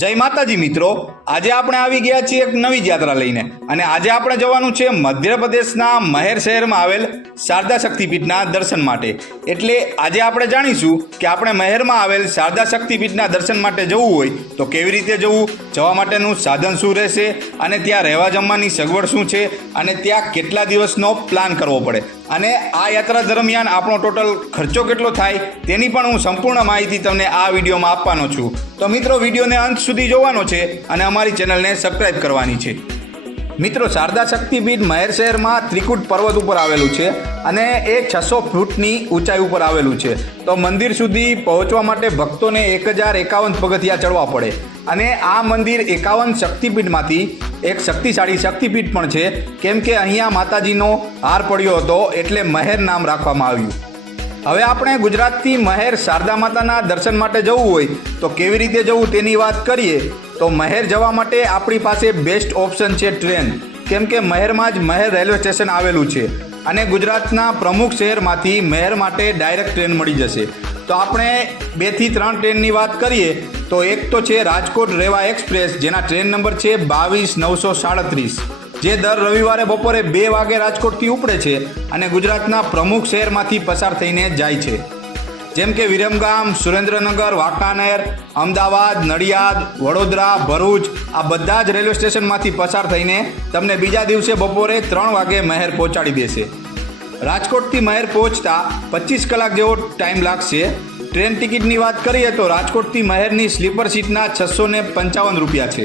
જય માતાજી મિત્રો, આજે આપણે આવી ગયા છીએ એક નવી યાત્રા લઈને અને આજે આપણે જવાનું છે મધ્યપ્રદેશના મહેર શહેરમાં આવેલ શારદા શક્તિપીઠના દર્શન માટે। એટલે આજે આપણે જાણીશું કે આપણે મહેરમાં આવેલ શારદા શક્તિપીઠના દર્શન માટે જવું હોય તો કેવી રીતે જવું, જવા માટેનું સાધન શું રહેશે અને ત્યાં રહેવા જમવાની સગવડ શું છે અને ત્યાં કેટલા દિવસનો પ્લાન કરવો પડે અને આ યાત્રા દરમિયાન આપણો ટોટલ ખર્ચો કેટલો થાય તેની પણ હું સંપૂર્ણ માહિતી તમને આ વિડીયોમાં આપવાનો છું। તો મિત્રો, વિડીયોને અંત સુધી જોવાનો છે અને અમારી ચેનલને સબસ્ક્રાઇબ કરવાની છે। મિત્રો, શારદા શક્તિપીઠ મહેર શહેરમાં ત્રિકૂટ પર્વત ઉપર આવેલું છે અને એ 600 ફૂટની ઊંચાઈ ઉપર આવેલું છે। તો મંદિર સુધી પહોંચવા માટે ભક્તોને 1051 પગથિયા ચડવા પડે અને આ મંદિર 51 શક્તિપીઠમાંથી એક શક્તિશાળી શક્તિપીઠ પણ છે, કેમ કે અહીંયા માતાજીનો હાર પડ્યો હતો એટલે મહેર નામ રાખવામાં આવ્યું। હવે આપણે ગુજરાતથી મહેર શારદા માતાના દર્શન માટે જવું હોય તો કેવી રીતે જવું તેની વાત કરીએ તો મહેર જવા માટે આપણી પાસે બેસ્ટ ઓપ્શન છે ટ્રેન, કેમ કે મહેરમાં જ મહેર રેલવે સ્ટેશન આવેલું છે અને ગુજરાતના પ્રમુખ શહેરમાંથી મહેર માટે ડાયરેક્ટ ટ્રેન મળી જશે। તો આપણે 2 થી 3 ટ્રેનની વાત કરીએ તો એક તો છે રાજકોટ રેવા એક્સપ્રેસ, જેના ટ્રેન નંબર છે 22-937, જે દર રવિવારે બપોરે 2 વાગે રાજકોટથી ઉપડે છે અને ગુજરાતના પ્રમુખ શહેરમાંથી પસાર થઈને જાય છે, જેમ કે વિરમગામ, સુરેન્દ્રનગર, વાંકાનેર, અમદાવાદ, નડિયાદ, વડોદરા, ભરૂચ, આ બધા જ રેલવે સ્ટેશનમાંથી પસાર થઈને તમને બીજા દિવસે બપોરે 3 વાગે મહેર પહોંચાડી દેશે। રાજકોટથી મહેર પહોંચતા 25 કલાક જેવો ટાઈમ લાગશે। ટ્રેન ટિકિટની વાત કરીએ તો રાજકોટથી મહેરની સ્લીપર સીટના 655 રૂપિયા છે।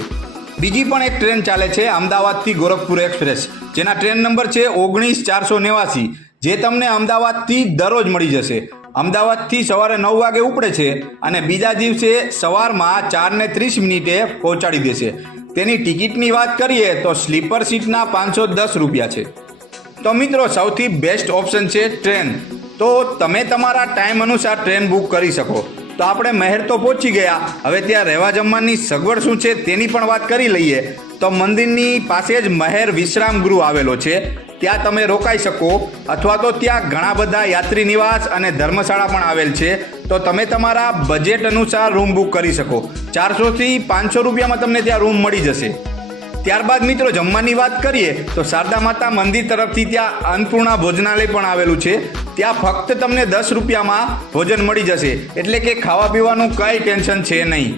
બીજી પણ એક ટ્રેન ચાલે છે અમદાવાદથી ગોરખપુર એક્સપ્રેસ, જેના ટ્રેન નંબર છે 19489, જે તમને અમદાવાદથી દરરોજ મળી જશે। અમદાવાદથી સવારે 9 વાગે ઉપડે છે અને બીજા દિવસે સવારમાં 4:30 પહોંચાડી દેશે। તેની ટિકિટની વાત કરીએ તો સ્લીપર સીટના 510 રૂપિયા છે। તો મિત્રો, સૌથી બેસ્ટ ઓપ્શન છે ટ્રેન। તો તમે તમારા ટાઈમ અનુસાર ટ્રેન બુક કરી શકો। તો આપણે મહેર તો પહોંચી ગયા, હવે ત્યાં રહેવા જમવાની સગવડ શું છે તેની પણ વાત કરી લઈએ। તો મંદિરની પાસે જ મહેર વિશ્રામ ગૃહ આવેલો છે, ત્યાં તમે રોકાઈ શકો, અથવા તો ત્યાં ઘણા બધા યાત્રી નિવાસ અને ધર્મશાળા પણ આવેલ છે। તો તમે તમારા બજેટ અનુસાર રૂમ બુક કરી શકો। 400 થી 500 રૂપિયામાં તમને ત્યાં રૂમ મળી જશે। ત્યારબાદ મિત્રો, જમવાની વાત કરીએ તો શારદા માતા મંદિર તરફથી ત્યાં અન્નપૂર્ણા ભોજનાલય પણ આવેલું છે, ત્યાં ફક્ત તમને 10 રૂપિયામાં ભોજન મળી જશે, એટલે કે ખાવા પીવાનું કંઈ ટેન્શન છે નહીં।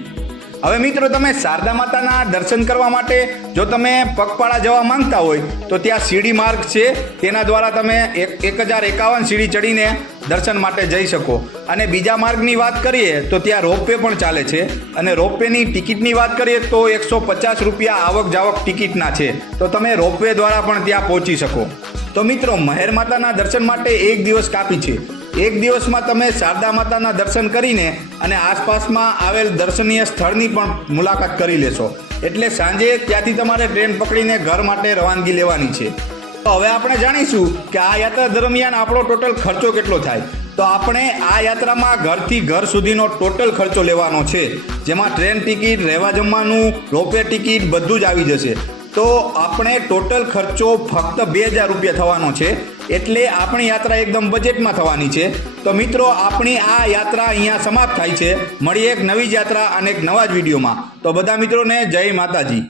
હવે મિત્રો, તમે શારદા માતાના દર્શન કરવા માટે જો તમે પગપાળા જવા માંગતા હોય તો ત્યાં સીડી માર્ગ છે, તેના દ્વારા તમે 1051 સીડી ચડીને દર્શન માટે જઈ શકો। અને બીજા માર્ગની વાત કરીએ તો ત્યાં રોપવે પણ ચાલે છે અને રોપવેની ટિકિટની વાત કરીએ તો 150 રૂપિયા આવક જાવક ટિકિટના છે, તો તમે રોપવે દ્વારા પણ ત્યાં પહોંચી શકો। તો મિત્રો, મહેર માતાના દર્શન માટે 1 દિવસ કાફી છે। 1 દિવસમાં તમે શારદા માતાના દર્શન કરીને અને આસપાસમાં આવેલ દર્શનીય સ્થળની પણ મુલાકાત કરી લેશો, એટલે સાંજે ત્યાંથી તમારે ટ્રેન પકડીને ઘર માટે રવાનગી લેવાની છે। તો હવે આપણે જાણીશું કે આ યાત્રા દરમિયાન આપણો ટોટલ ખર્ચો કેટલો થાય। તો આપણે આ યાત્રામાં ઘરથી ઘર સુધીનો ટોટલ ખર્ચો લેવાનો છે, જેમાં ટ્રેન ટિકિટ, રહેવા જમવાનું, રોપવે ટિકિટ બધું જ આવી જશે। તો આપણે ટોટલ ખર્ચો ફક્ત 2000 રૂપિયા થવાનો છે, એટલે આપણી યાત્રા એકદમ બજેટમાં થવાની છે। તો મિત્રો, આપણી આ યાત્રા અહીંયા સમાપ્ત થાય છે। મળીએ એક નવી યાત્રા અને એક નવા જ વિડીયોમાં। તો બધા મિત્રોને જય માતાજી।